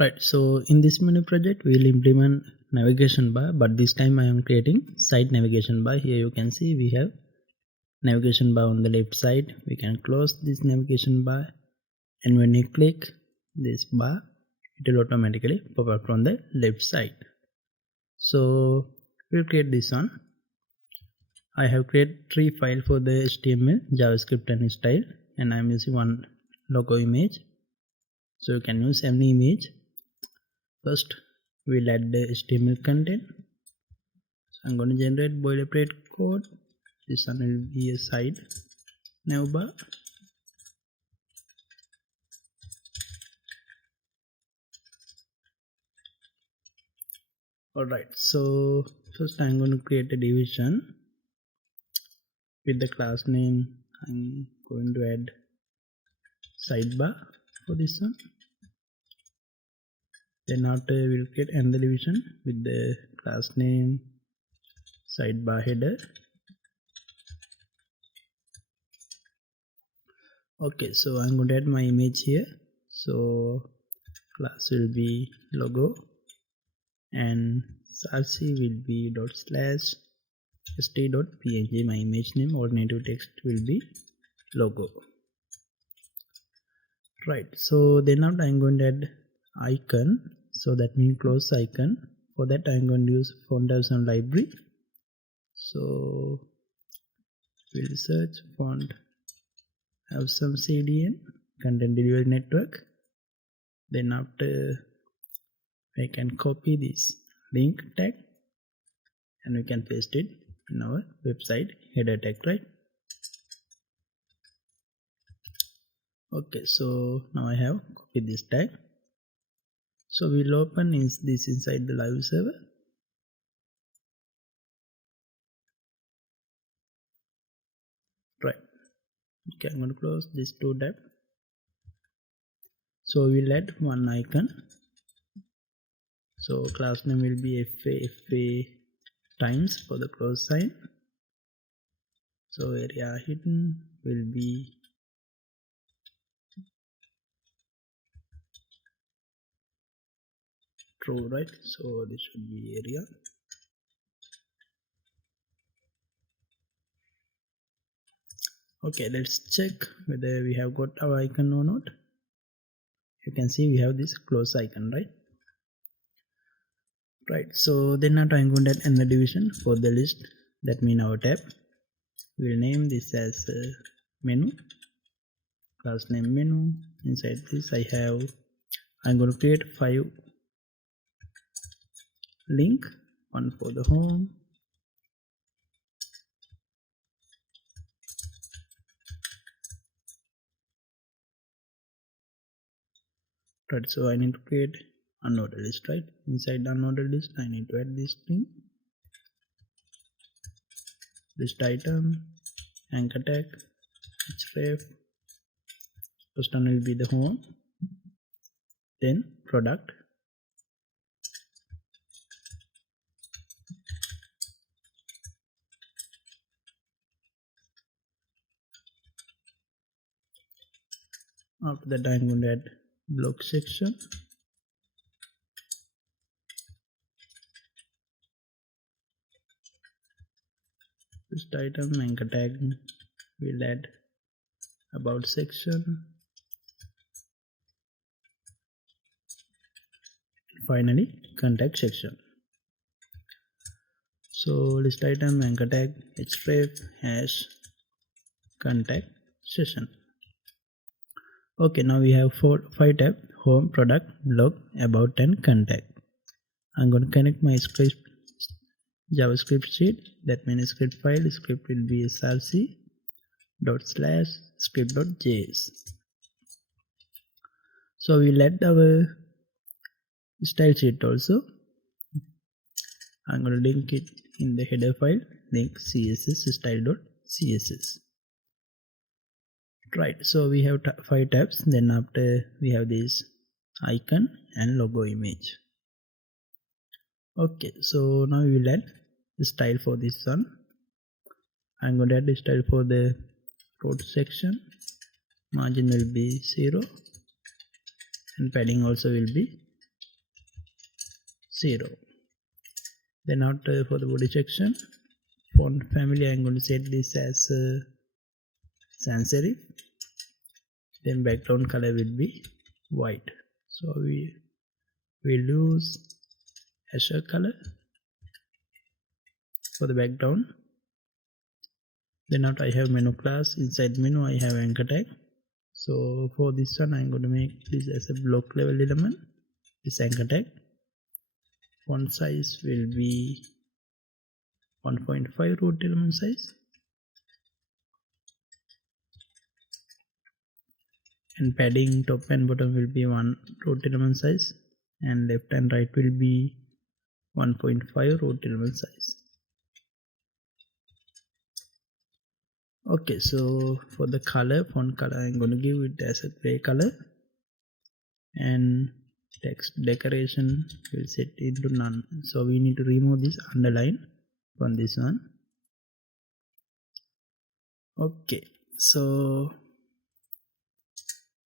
Right, so in this menu project we will implement navigation bar, but this time I am creating site navigation bar. Here you can see we have navigation bar on the left side. We can close this navigation bar, and when you click this bar it will automatically pop up from the left side. So we'll create this one. I have created 3 files for the HTML, JavaScript and style, and I am using one logo image. So you can use any image. First we'll add the HTML content. So I'm going to generate boilerplate code. This one will be a site nav bar. Alright, so first I'm going to create a division with the class name. I'm going to add sidebar for this one. Then after we'll create another division with the class name sidebar header. Okay, so I'm going to add my image here. So class will be logo and src will be /st.png. my image name or native text will be logo. Right, so then after I'm going to add icon, so that means close icon. For that I'm going to use font awesome library. So we'll search font awesome CDN content delivery network. Then after I can copy this link tag and we can paste it in our website header tag, right? Okay, so now I have copied this tag. So we'll open this inside the live server. Right. Okay, I'm going to close this 2 tab. So we'll add one icon. So class name will be FA times for the close sign. So area hidden will be true, right? So this should be area. Okay, let's check whether we have got our icon or not. You can see we have this close icon, right? Right, so then now I'm going to add another division for the list. That means our tab. We'll name this as menu, class name menu. Inside this I'm going to create 5 link, one for the home, right? So I need to create unordered list, right? Inside the unordered list I need to add this thing, list item, anchor tag, href. First one will be the home, then product, after that I'm going to add block section, list item, anchor tag, we'll add about section, finally contact section. So list item, anchor tag, href, hash, contact session. Okay, now we have 5 tabs: home, product, blog, about and contact. I'm going to connect my JavaScript sheet. That means script file. Script will be src./script.js. So we'll add our style sheet also. I'm going to link it in the header file, link CSS style.css. Right, so we have 5 tabs. Then after we have this icon and logo image. Okay, so now we will add the style for this one. I'm going to add the style for the root section. Margin will be 0 and padding also will be 0. Then after for the body section, font family I am going to set this as sans serif. Then background color will be white. So we will use Azure color for the background. Then after I have menu class, inside menu I have anchor tag. So for this one I am going to make this as a block level element, this anchor tag. Font size will be 1.5 root element size, and padding top and bottom will be 1 root element size, and left and right will be 1.5 root element size. Okay, so for the color, font color I'm going to give it as a gray color, and text decoration will set into none. So we need to remove this underline from this one. Okay, so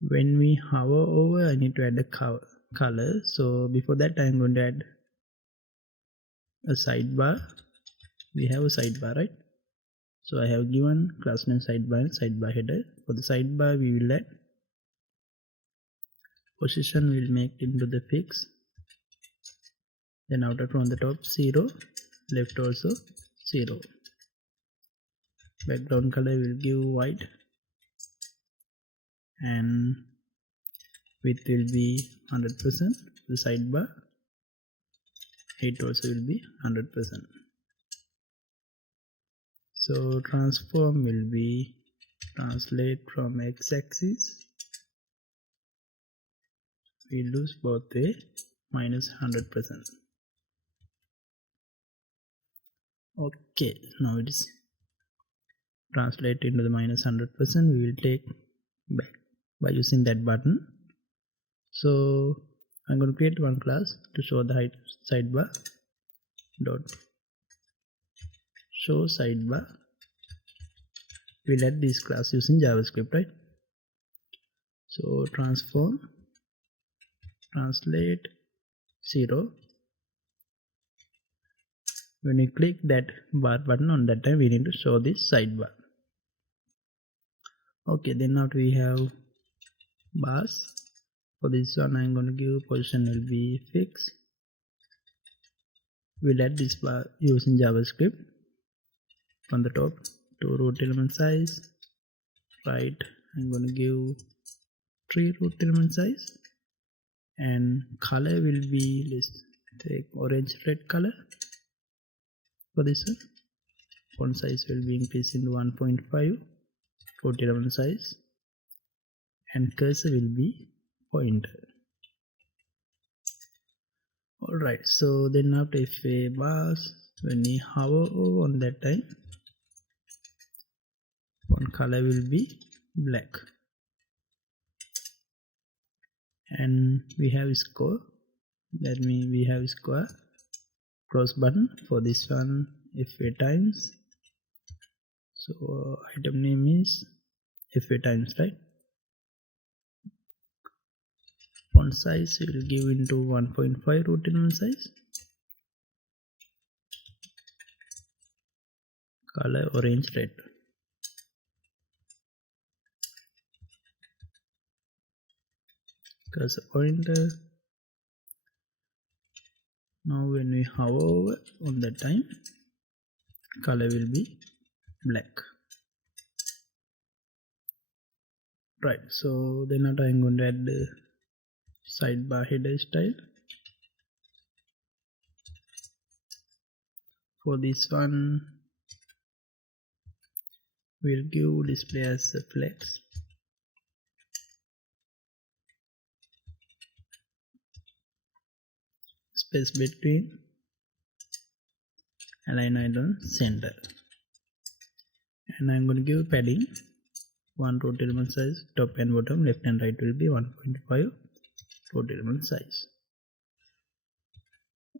when we hover over, I need to add a color. So before that I'm going to add a sidebar. We have a sidebar, right? So I have given class name sidebar and sidebar header. For the sidebar we will add position, will make into the fix. Then outer from the top 0, left also 0. Background color will give white, and width will be 100%. The sidebar height also will be 100%. So transform will be translate from x-axis. We lose both way, minus 100%. Okay, now it is translate into the minus 100%. We will take back by using that button. So I'm going to create one class to show the height sidebar dot show sidebar. We'll add this class using JavaScript, right? So transform translate 0. When you click that bar button, on that time we need to show this sidebar. Okay, then now we have bars. For this one I'm going to give position will be fix. We'll add this bar using JavaScript. From the top, 2 root element size. Right, I'm going to give 3 root element size, and color will be, let's take orange red color. For this one, font size will be increased into 1.5 root element size, and cursor will be pointer. Alright, so then after if a bars, when we hover over on that time, font color will be black, and we have score. That means we have square cross button. For this one, FA times. So item name is FA times, right? Font size will give into 1.5 root element size. Color orange red. Cursor pointer. Now when we hover over on that time, color will be black. Right, so then now I'm going to add the sidebar header style. For this one, we'll give display as a flex. Space between, align item center, and I'm going to give padding 1 root element size, top and bottom, left and right will be 1.5 root element size.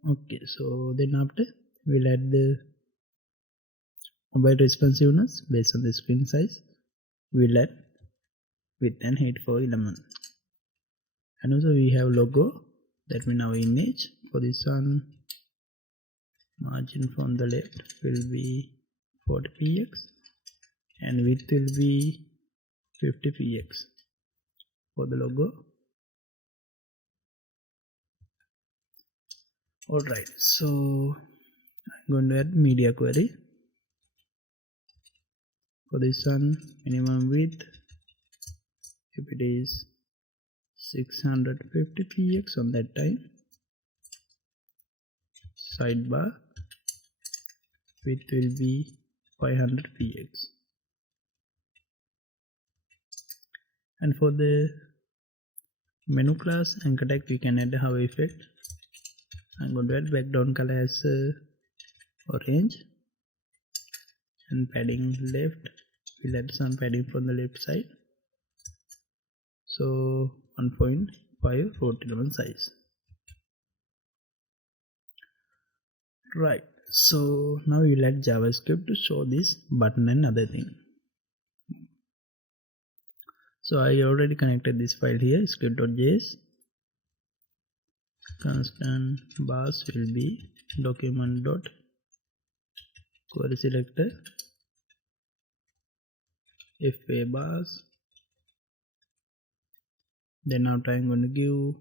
Okay, so then after we'll add the mobile responsiveness based on the screen size. We'll add width and height for element, and also we have logo, that means our image. for this one, margin from the left will be 40 px and width will be 50 px for the logo. Alright, so I'm going to add media query. For this one, minimum width, if it is 650 px on that time, sidebar width will be 500 px. And for the menu class anchor tag, we can add a hover effect. I'm going to add background color as orange, and padding left, we'll add some padding from the left side, so 1.5 root element size. Right, so now we'll add JavaScript to show this button and other thing. So I already connected this file here, script.js. Constant bars will be document.query selector, fa bars. Then after I'm going to give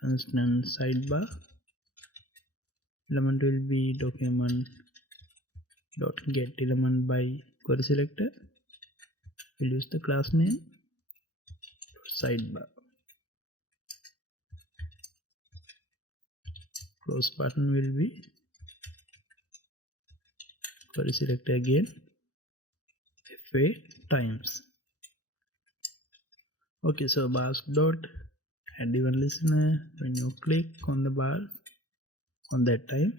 constant sidebar. Element will be document.get element by query selector. We'll use the class name sidebar. Close button will be query selector again, fa times. Okay, so bars dot add event listener. When you click on the bar, on that time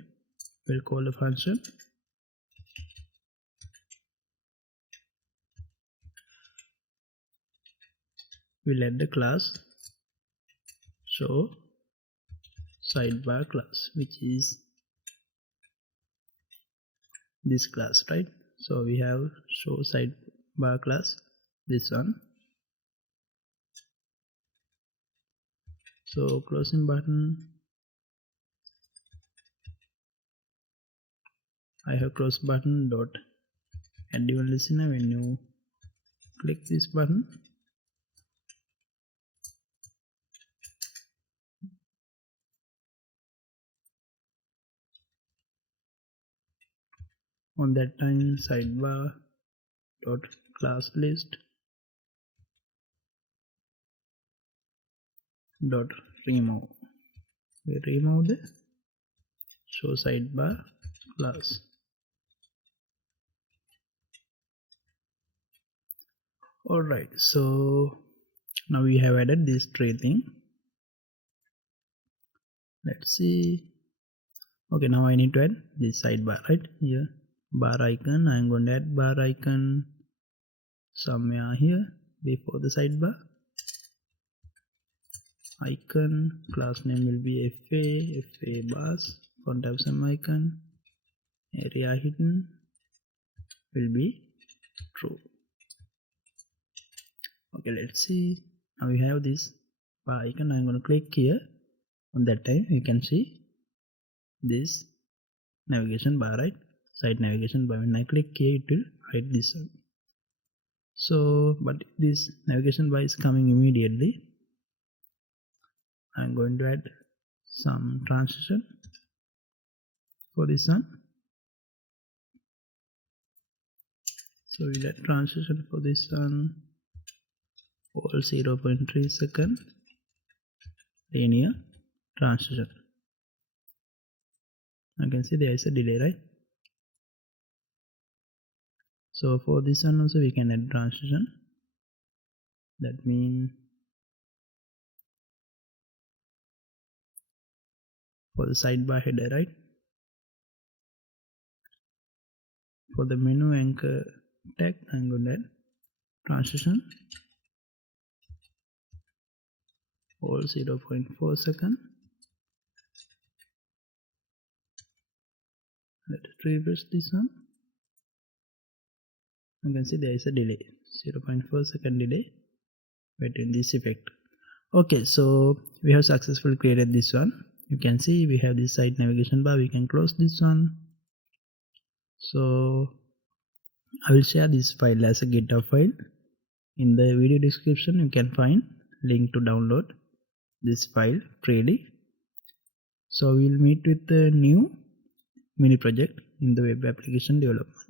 we'll call a function. We'll add the class show sidebar class, which is this class, right? So we have show sidebar class, this one. So closing button, I have close button dot add event listener. When you click this button, on that time sidebar dot class list dot remove. We remove the show sidebar class. Alright, so now we have added this tree thing. Let's see. Okay, now I need to add this sidebar, right? Here bar icon, I'm going to add bar icon somewhere here before the sidebar. Icon class name will be fa bars, font type icon, area hidden will be true. Okay, let's see. Now we have this bar icon. I'm going to click here. On that time you can see this navigation bar, right? Site navigation bar. When I click here, it will hide this one. So but this navigation bar is coming immediately. I'm going to add some transition for this one. So we'll add transition for this one, all 0.3 second linear transition. I can see there is a delay, right? So for this one also we can add transition. That means for the sidebar header, right? For the menu anchor tag, I'm going to add transition, all 0.4 second. Let's refresh this one. You can see there is a delay, 0.4 second delay between this effect. Okay, so we have successfully created this one. you can see we have this site navigation bar. We can close this one. So I will share this file as a GitHub file. In the video description you can find link to download this file freely. So we'll meet with a new mini project in the web application development.